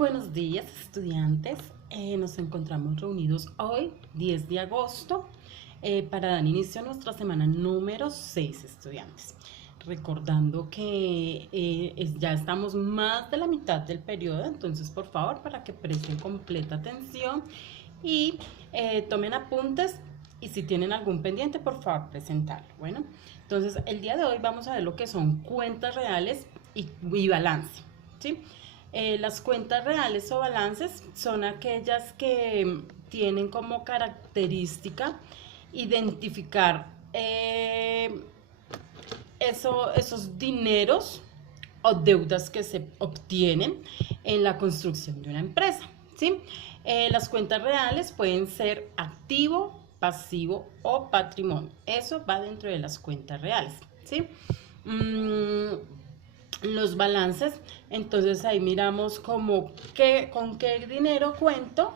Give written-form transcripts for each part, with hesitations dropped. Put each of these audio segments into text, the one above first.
Buenos días, estudiantes. Nos encontramos reunidos hoy, 10 de agosto, para dar inicio a nuestra semana número 6, estudiantes. Recordando que ya estamos más de la mitad del periodo, entonces por favor, para que presten completa atención y tomen apuntes, y si tienen algún pendiente, por favor, presentarlo. Bueno, entonces el día de hoy vamos a ver lo que son cuentas reales y balance, ¿sí? Las cuentas reales o balances son aquellas que tienen como característica identificar esos dineros o deudas que se obtienen en la construcción de una empresa, ¿sí? Las cuentas reales pueden ser activo, pasivo o patrimonio. Eso va dentro de las cuentas reales, ¿sí? Los balances, entonces ahí miramos como con qué dinero cuento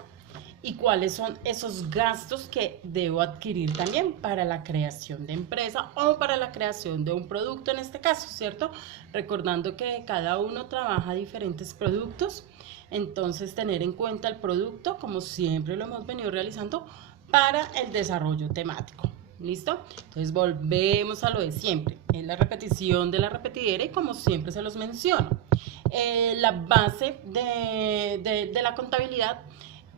y cuáles son esos gastos que debo adquirir también para la creación de empresa o para la creación de un producto en este caso, ¿cierto? Recordando que cada uno trabaja diferentes productos, entonces tener en cuenta el producto, como siempre lo hemos venido realizando, para el desarrollo temático. ¿Listo? Entonces volvemos a lo de siempre, es la repetición de la repetidera y como siempre se los menciono, la base de la contabilidad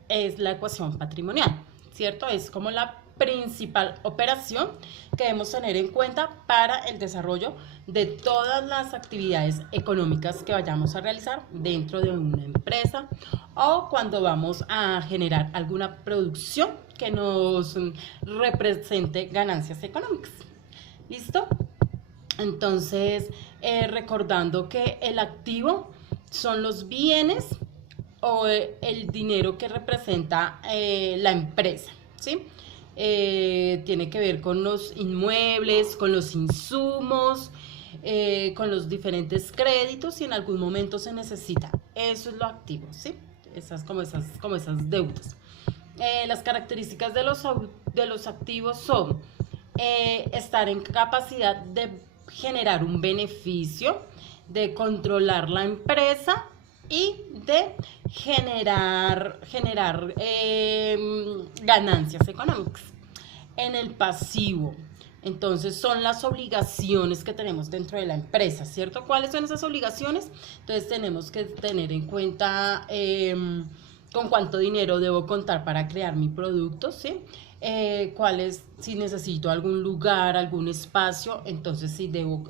es la ecuación patrimonial, ¿cierto? Es como la principal operación que debemos tener en cuenta para el desarrollo de todas las actividades económicas que vayamos a realizar dentro de una empresa o cuando vamos a generar alguna producción que nos represente ganancias económicas. ¿Listo? Entonces, recordando que el activo son los bienes o el dinero que representa la empresa, ¿sí? Tiene que ver con los inmuebles, con los insumos, con los diferentes créditos y en algún momento se necesita. Eso es lo activo, ¿sí? Como esas deudas. Las características de los activos son estar en capacidad de generar un beneficio, de controlar la empresa y de generar ganancias económicas. En el pasivo, entonces son las obligaciones que tenemos dentro de la empresa, ¿cierto? ¿Cuáles son esas obligaciones? Entonces tenemos que tener en cuenta con cuánto dinero debo contar para crear mi producto, ¿sí? Si necesito algún lugar, algún espacio, entonces si debo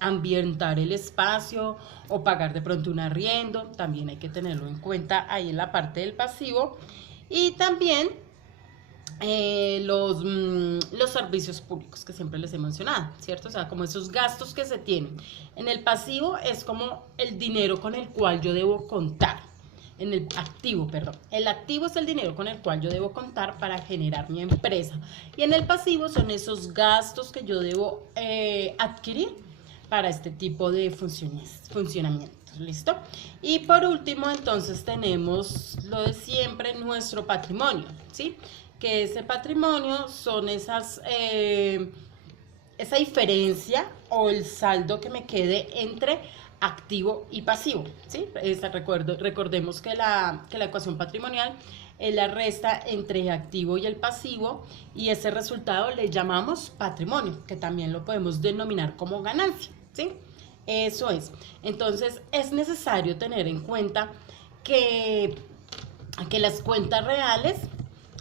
ambientar el espacio o pagar de pronto un arriendo, también hay que tenerlo en cuenta ahí en la parte del pasivo. Y también los servicios públicos que siempre les he mencionado, ¿cierto? O sea, como esos gastos que se tienen. En el pasivo es como el dinero con el cual yo debo contar. En el activo, perdón. El activo es el dinero con el cual yo debo contar para generar mi empresa. Y en el pasivo son esos gastos que yo debo adquirir para este tipo de funcionamiento. ¿Listo? Y por último, entonces tenemos lo de siempre, nuestro patrimonio, ¿sí? Que ese patrimonio son esa diferencia o el saldo que me quede entre activo y pasivo, ¿sí? Recordemos que la ecuación patrimonial es la resta entre activo y el pasivo y ese resultado le llamamos patrimonio, que también lo podemos denominar como ganancia, ¿sí? Eso es. Entonces es necesario tener en cuenta que las cuentas reales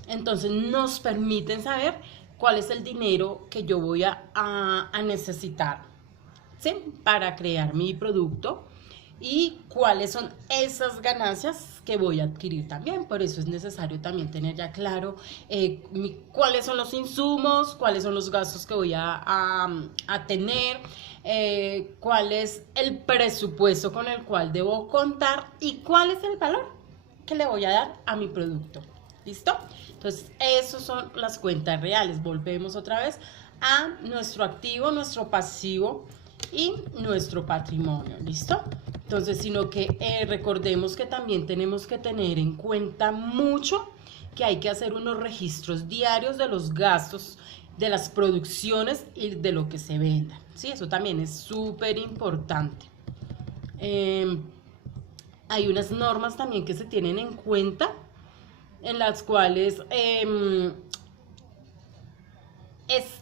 entonces nos permiten saber cuál es el dinero que yo voy a necesitar, ¿sí? Para crear mi producto y cuáles son esas ganancias que voy a adquirir también. Por eso es necesario también tener ya claro cuáles son los insumos, cuáles son los gastos que voy a tener, cuál es el presupuesto con el cual debo contar y cuál es el valor que le voy a dar a mi producto. ¿Listo? Entonces, esas son las cuentas reales. Volvemos otra vez a nuestro activo, nuestro pasivo y nuestro patrimonio. ¿Listo? Entonces, sino que recordemos que también tenemos que tener en cuenta mucho que hay que hacer unos registros diarios de los gastos, de las producciones y de lo que se venda. ¿Sí? Eso también es súper importante. hay unas normas también que se tienen en cuenta, en las cuales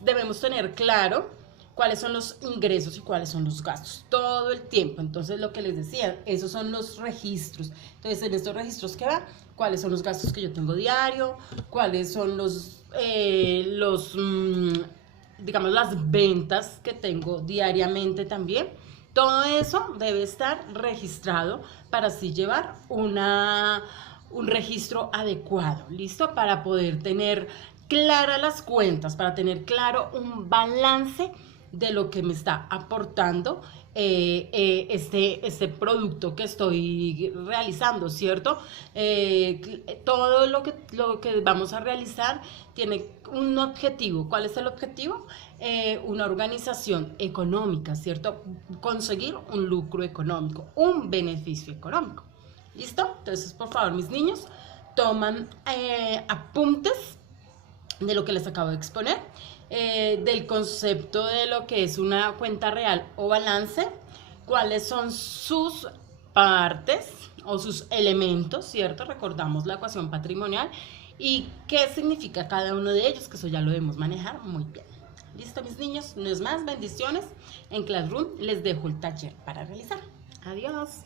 debemos tener claro cuáles son los ingresos y cuáles son los gastos todo el tiempo. Entonces, lo que les decía, esos son los registros. Entonces, en estos registros que va, cuáles son los gastos que yo tengo diario, cuáles son digamos, las ventas que tengo diariamente también. Todo eso debe estar registrado para así llevar un registro adecuado, ¿listo? Para poder tener claras las cuentas, para tener claro un balance de lo que me está aportando este producto que estoy realizando, ¿cierto? Todo lo que vamos a realizar tiene un objetivo. ¿Cuál es el objetivo? Una organización económica, ¿cierto? Conseguir un lucro económico, un beneficio económico. ¿Listo? Entonces, por favor, mis niños, toman apuntes de lo que les acabo de exponer, del concepto de lo que es una cuenta real o balance, cuáles son sus partes o sus elementos, ¿cierto? Recordamos la ecuación patrimonial y qué significa cada uno de ellos, que eso ya lo debemos manejar muy bien. ¿Listo, mis niños? No es más, bendiciones. En Classroom les dejo el taller para realizar. Adiós.